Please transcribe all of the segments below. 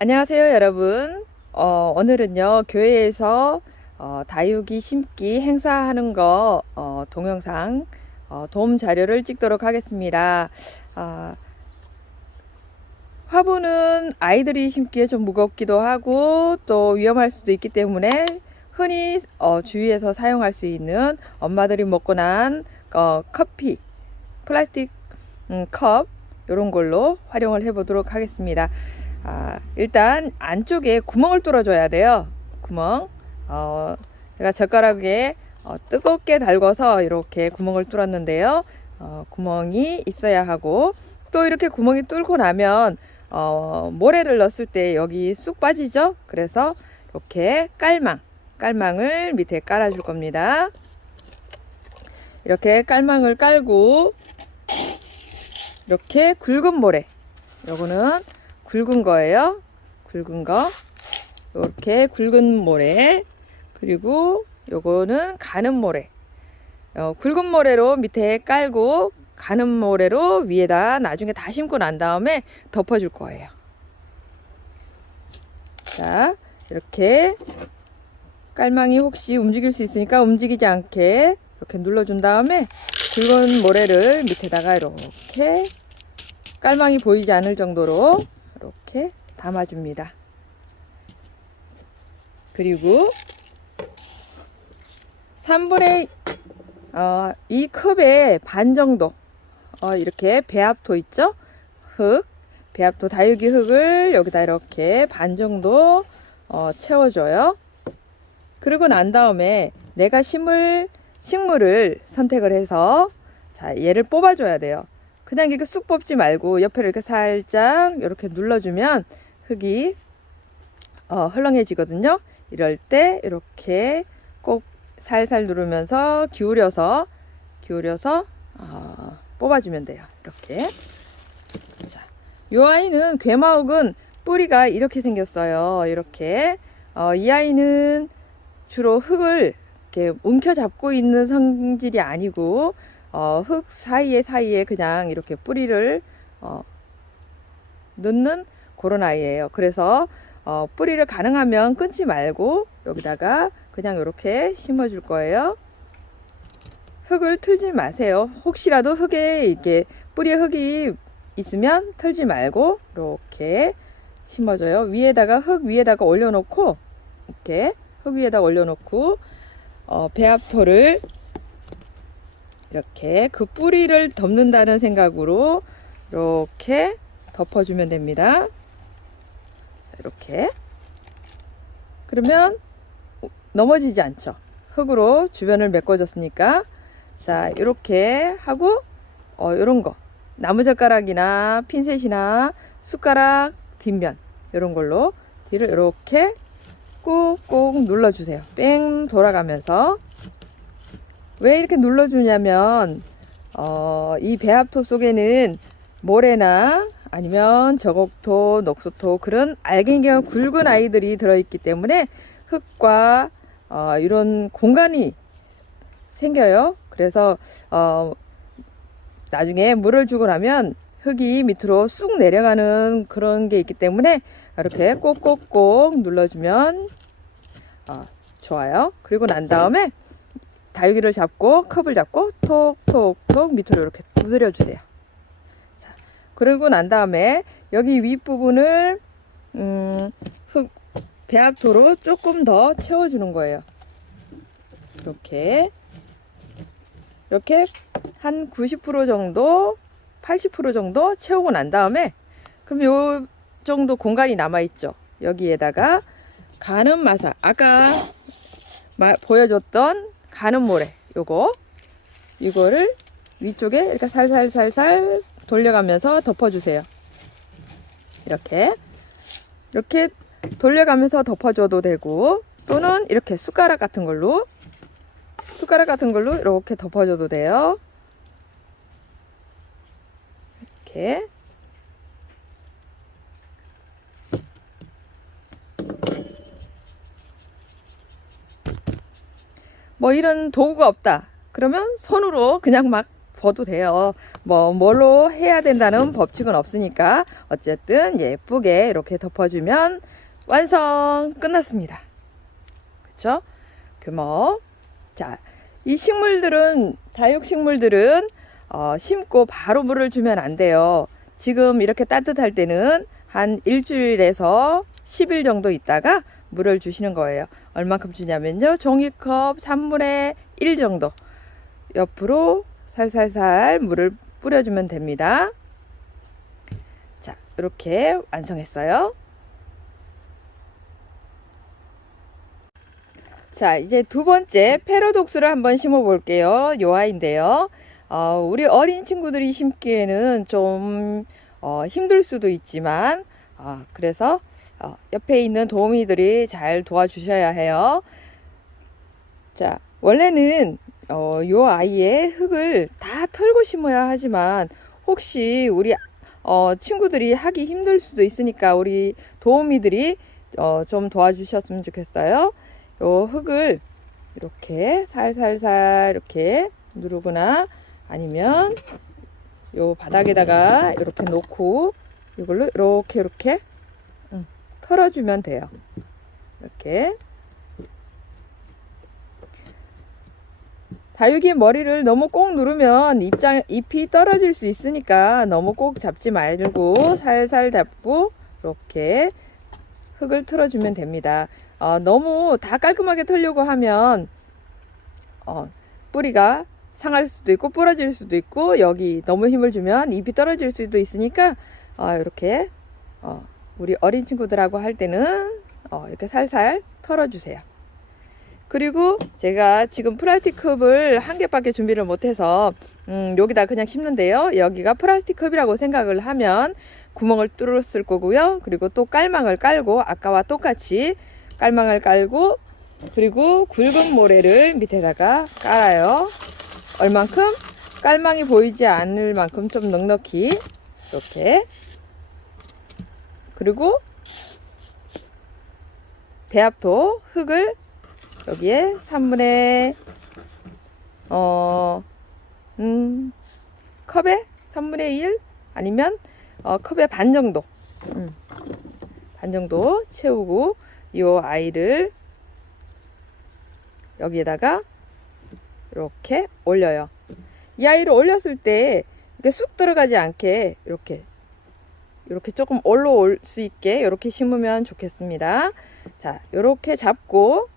안녕하세요, 여러분. 오늘은요, 교회에서 다육이 심기 행사하는 거 동영상 도움 자료를 찍도록 하겠습니다. 아, 화분은 아이들이 심기에 좀 무겁기도 하고 또 위험할 수도 있기 때문에 흔히 주위에서 사용할 수 있는 엄마들이 먹고 난 커피, 플라스틱 컵 이런 걸로 활용을 해 보도록 하겠습니다. 일단 안쪽에 구멍을 뚫어줘야 돼요. 구멍. 제가 젓가락에 뜨겁게 달궈서 이렇게 구멍을 뚫었는데요. 구멍이 있어야 하고 또 이렇게 구멍이 뚫고 나면 모래를 넣었을 때 여기 쑥 빠지죠. 그래서 이렇게 깔망을 밑에 깔아줄 겁니다. 이렇게 깔망을 깔고 이렇게 굵은 모래, 요거는 굵은 거예요. 굵은 거. 이렇게 굵은 모래. 그리고 요거는 가는 모래. 굵은 모래로 밑에 깔고 가는 모래로 위에다 나중에 다 심고 난 다음에 덮어줄 거예요. 자, 이렇게 깔망이 혹시 움직일 수 있으니까 움직이지 않게 이렇게 눌러준 다음에 굵은 모래를 밑에다가 이렇게 깔망이 보이지 않을 정도로 이렇게 담아줍니다. 그리고 3분의 2 컵의 반 정도 이렇게 배합토 있죠? 배합토 다육이 흙을 여기다 이렇게 반 정도 채워줘요. 그리고 난 다음에 내가 심을 식물을 선택을 해서 자, 얘를 뽑아줘야 돼요. 그냥 이렇게 쑥 뽑지 말고 옆에 이렇게 살짝 이렇게 눌러주면 흙이 헐렁해지거든요. 이럴 때 이렇게 꼭 살살 누르면서 기울여서 뽑아주면 돼요. 이렇게. 자, 요 아이는 괴마옥은 뿌리가 이렇게 생겼어요. 이렇게. 이 아이는 주로 흙을 이렇게 움켜잡고 있는 성질이 아니고 흙 사이에 그냥 이렇게 뿌리를 넣는 그런 아이예요. 그래서 뿌리를 가능하면 끊지 말고 여기다가 그냥 이렇게 심어줄 거예요. 흙을 틀지 마세요. 혹시라도 흙에 이렇게 뿌리에 흙이 있으면 털지 말고 이렇게 심어줘요. 위에다가 흙 위에다가 올려놓고 이렇게 흙 위에다 올려놓고 배합토를 이렇게 그 뿌리를 덮는다는 생각으로 이렇게 덮어주면 됩니다. 이렇게. 그러면 넘어지지 않죠. 흙으로 주변을 메꿔줬으니까. 자, 이렇게 하고 이런 거 나무젓가락이나 핀셋이나 숟가락 뒷면 이런 걸로 뒤를 이렇게 꾹꾹 눌러주세요. 뺑 돌아가면서. 왜 이렇게 눌러주냐면 이 배합토 속에는 모래나 아니면 저곡토, 녹수토 그런 알갱이가 굵은 아이들이 들어있기 때문에 흙과 이런 공간이 생겨요. 그래서 나중에 물을 주고 나면 흙이 밑으로 쑥 내려가는 그런 게 있기 때문에 이렇게 꼭꼭꼭 눌러주면 좋아요. 그리고 난 다음에 다육이를 잡고 컵을 잡고 톡톡톡 밑으로 이렇게 두드려 주세요. 자, 그리고 난 다음에 여기 윗부분을 흙 배합토로 조금 더 채워주는 거예요. 이렇게 한 90% 정도 80% 정도 채우고 난 다음에 그럼 요 정도 공간이 남아 있죠. 여기에다가 가는 마사 아까 보여줬던 가는 모래 이거를 위쪽에 이렇게 살살 돌려가면서 덮어주세요. 이렇게 돌려가면서 덮어줘도 되고 또는 이렇게 숟가락 같은 걸로 이렇게 덮어줘도 돼요. 이렇게 뭐 이런 도구가 없다 그러면 손으로 그냥 막 부어도 돼요. 뭘로 해야 된다는 법칙은 없으니까 어쨌든 예쁘게 이렇게 덮어주면 완성! 끝났습니다. 그쵸? 규모. 자, 이 식물들은, 다육식물들은 심고 바로 물을 주면 안 돼요. 지금 이렇게 따뜻할 때는 한 일주일에서 10일 정도 있다가 물을 주시는 거예요. 얼만큼 주냐면요, 종이컵 3분의 1 정도 옆으로 살살살 물을 뿌려주면 됩니다. 자, 이렇게 완성했어요. 자, 이제 두 번째 패러독스를 한번 심어 볼게요. 요 아이인데요. 우리 어린 친구들이 심기에는 좀 힘들 수도 있지만 그래서 옆에 있는 도우미들이 잘 도와주셔야 해요. 자, 원래는 요 아이의 흙을 다 털고 심어야 하지만 혹시 우리 친구들이 하기 힘들 수도 있으니까 우리 도우미들이 좀 도와주셨으면 좋겠어요. 요 흙을 이렇게 살살살 이렇게 누르거나 아니면 요 바닥에다가 이렇게 놓고 이걸로 이렇게 털어주면 돼요. 이렇게. 다육이 머리를 너무 꼭 누르면 잎이 떨어질 수 있으니까 너무 꼭 잡지 말고 살살 잡고 이렇게 흙을 틀어주면 됩니다. 너무 다 깔끔하게 털려고 하면 뿌리가 상할 수도 있고 부러질 수도 있고 여기 너무 힘을 주면 잎이 떨어질 수도 있으니까 이렇게 우리 어린 친구들하고 할 때는 이렇게 살살 털어주세요. 그리고 제가 지금 플라스틱 컵을 한 개밖에 준비를 못해서 여기다 그냥 심는데요. 여기가 플라스틱 컵이라고 생각을 하면 구멍을 뚫었을 거고요. 그리고 또 깔망을 깔고 아까와 똑같이 깔망을 깔고 그리고 굵은 모래를 밑에다가 깔아요. 얼만큼? 깔망이 보이지 않을 만큼 좀 넉넉히 이렇게. 그리고 배합토 흙을 여기에 3분의 컵에 3분의 1 아니면 컵의 반 정도 반 정도 채우고 이 아이를 여기에다가 이렇게 올려요. 이 아이를 올렸을 때 이렇게 쑥 들어가지 않게 이렇게 조금 올라올 수 있게 이렇게 심으면 좋겠습니다. 자, 이렇게 잡고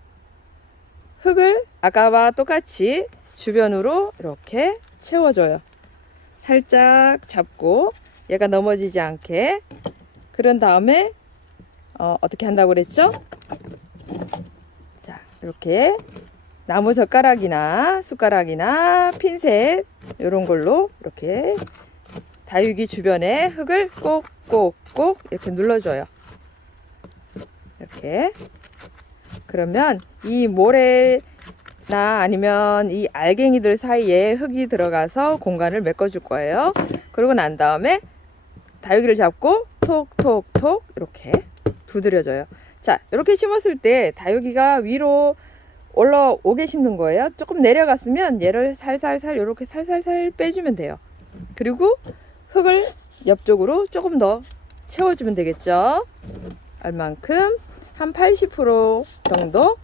흙을 아까와 똑같이 주변으로 이렇게 채워줘요. 살짝 잡고 얘가 넘어지지 않게. 그런 다음에 어떻게 한다고 그랬죠? 자, 이렇게 나무 젓가락이나 숟가락이나 핀셋 이런 걸로 이렇게 다육이 주변에 흙을 꼭꼭꼭 이렇게 눌러줘요. 이렇게. 그러면 이 모래나 아니면 이 알갱이들 사이에 흙이 들어가서 공간을 메꿔줄 거예요. 그러고 난 다음에 다육이를 잡고 톡톡톡 이렇게 두드려줘요. 자, 이렇게 심었을 때 다육이가 위로 올라오게 심는 거예요. 조금 내려갔으면 얘를 살살살 이렇게 살살살 빼주면 돼요. 그리고 흙을 옆쪽으로 조금 더 채워주면 되겠죠. 얼만큼? 한 80% 정도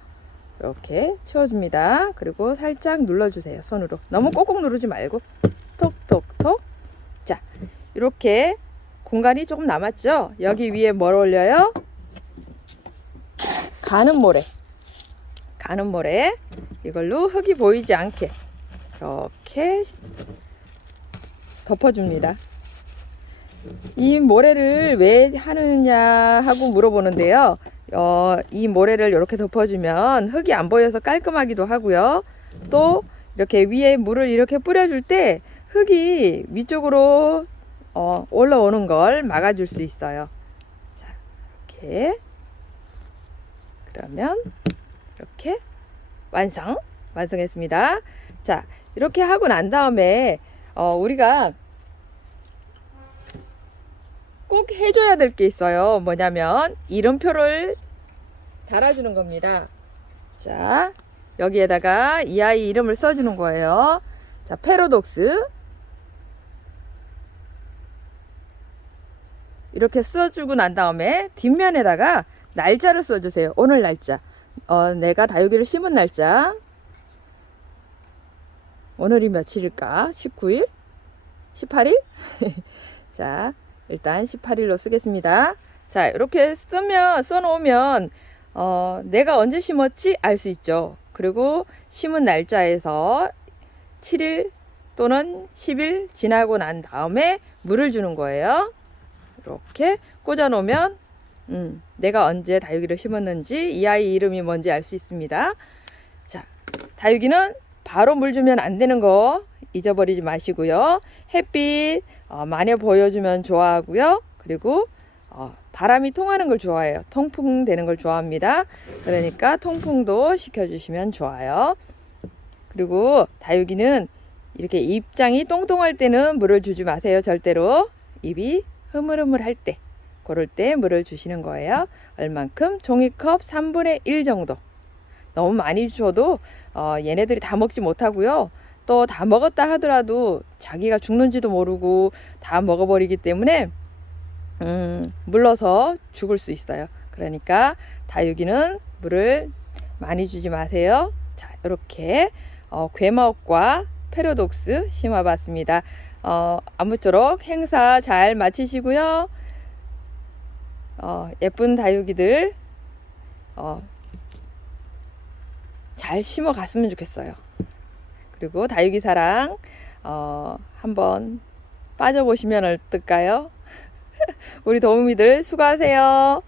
이렇게 채워줍니다. 그리고 살짝 눌러주세요. 손으로. 너무 꼭꼭 누르지 말고 톡톡톡. 자, 이렇게 공간이 조금 남았죠? 여기 위에 뭘 올려요? 가는 모래. 가는 모래. 이걸로 흙이 보이지 않게 이렇게 덮어줍니다. 이 모래를 왜 하느냐 하고 물어보는데요. 이 모래를 이렇게 덮어주면 흙이 안 보여서 깔끔하기도 하고요. 또 이렇게 위에 물을 이렇게 뿌려줄 때 흙이 위쪽으로 올라오는 걸 막아줄 수 있어요. 자, 이렇게. 그러면 이렇게 완성했습니다. 자, 이렇게 하고 난 다음에 우리가 꼭 해줘야 될 게 있어요. 뭐냐면 이름표를 달아주는 겁니다. 자, 여기에다가 이 아이 이름을 써주는 거예요. 자, 패러독스 이렇게 써주고 난 다음에 뒷면에다가 날짜를 써주세요. 오늘 날짜. 내가 다육이를 심은 날짜. 오늘이 며칠일까? 19일? 18일? 자, 일단 18일로 쓰겠습니다. 자, 이렇게 써놓으면, 내가 언제 심었지? 알 수 있죠. 그리고 심은 날짜에서 7일 또는 10일 지나고 난 다음에 물을 주는 거예요. 이렇게 꽂아 놓으면, 내가 언제 다육이를 심었는지, 이 아이 이름이 뭔지 알 수 있습니다. 자, 다육이는 바로 물 주면 안 되는 거 잊어버리지 마시고요. 햇빛 많이 보여주면 좋아하고요. 그리고 바람이 통하는 걸 좋아해요. 통풍 되는 걸 좋아합니다. 그러니까 통풍도 시켜주시면 좋아요. 그리고 다육이는 이렇게 입장이 똥똥할 때는 물을 주지 마세요. 절대로. 입이 흐물흐물할 때, 그럴 때 물을 주시는 거예요. 얼만큼? 종이컵 3분의 1 정도. 너무 많이 줘도 얘네들이 다 먹지 못하고요. 또 다 먹었다 하더라도 자기가 죽는지도 모르고 다 먹어버리기 때문에 물러서 죽을 수 있어요. 그러니까 다육이는 물을 많이 주지 마세요. 자, 이렇게 괴마옥과 페로독스 심어봤습니다. 아무쪼록 행사 잘 마치시고요. 예쁜 다육이들 잘 심어 갔으면 좋겠어요. 그리고 다육이 사랑 한번 빠져보시면 어떨까요? 우리 도우미들 수고하세요.